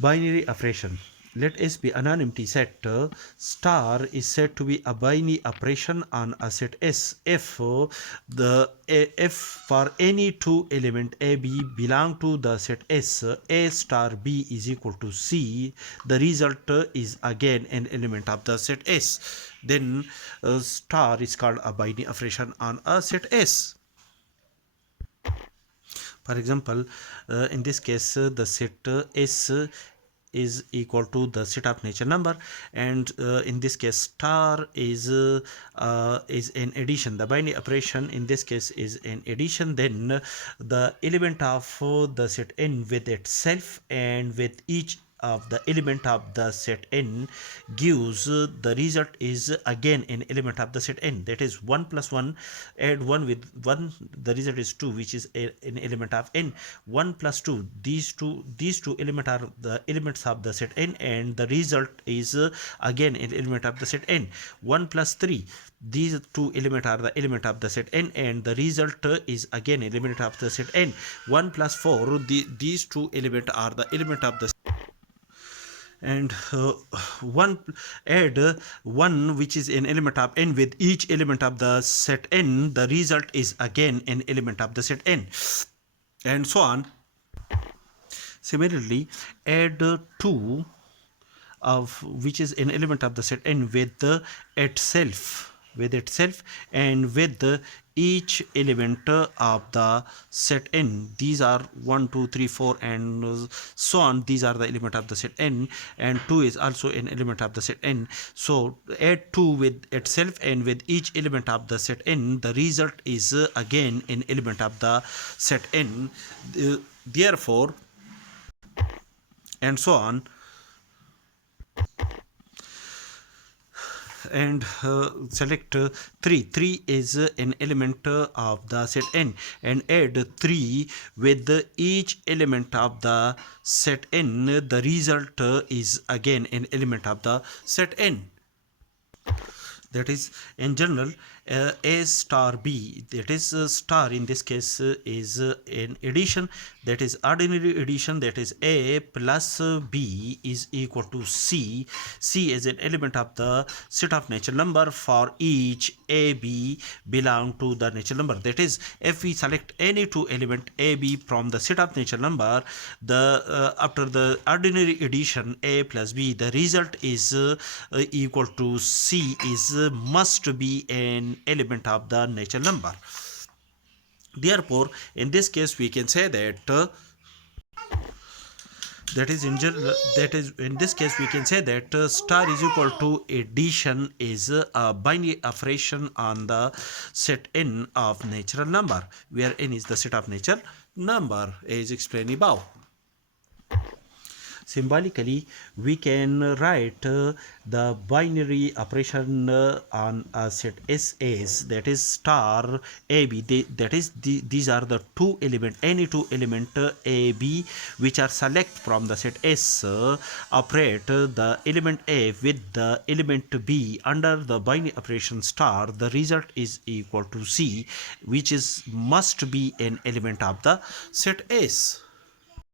Binary operation. Let S be a non-empty set. Star is said to be a binary operation on a set S if if for any two element A B belong to the set S, A star B is equal to C. The result is again an element of the set S. Then star is called a binary operation on a set S. For example, in this case, the set S is equal to the set of natural number, and in this case star is an addition. The binary operation in this case is an addition. Then the element of the set N with itself and with each of the element of the set N gives the result is again an element of the set N, that is 1 plus 1, add 1 with 1, the result is 2, which is an element of N. 1 plus 2, these two elements are the elements of the set N, and the result is again an element of the set N. 1 plus 3, these two elements are the element of the set N, and the result is again an element of the set N. 1 plus 4, these two elements are the element of the, and one add 1, which is an element of N, with each element of the set N, the result is again an element of the set N, and so on. Similarly, add 2 of which is an element of the set N with itself and with each element of the set N. These are 1 2 3 4 and so on. These are the element of the set N, and 2 is also an element of the set N. So add 2 with itself and with each element of the set N, the result is again an element of the set N. Therefore, and so on. And select 3 is an element of the set N, and add 3 with each element of the set N, the result is again an element of the set N. That is, in general, A star B, that is star in this case is an addition, that is ordinary addition, that is A plus B is equal to C. C is an element of the set of natural number for each A B belong to the natural number. That is, if we select any two element A B from the set of natural number, the after the ordinary addition A plus B, the result is equal to C is must be an element of the natural number. Therefore, in this case we can say that in this case we can say that star is equal to addition is a binary operation on the set N of natural number, where N is the set of natural number as explained above. Symbolically, we can write the binary operation on a set S as, that is star AB. That is, these are the two element, any two element A B which are select from the set S. Operate the element A with the element B under the binary operation star. The result is equal to C, which is must be an element of the set S.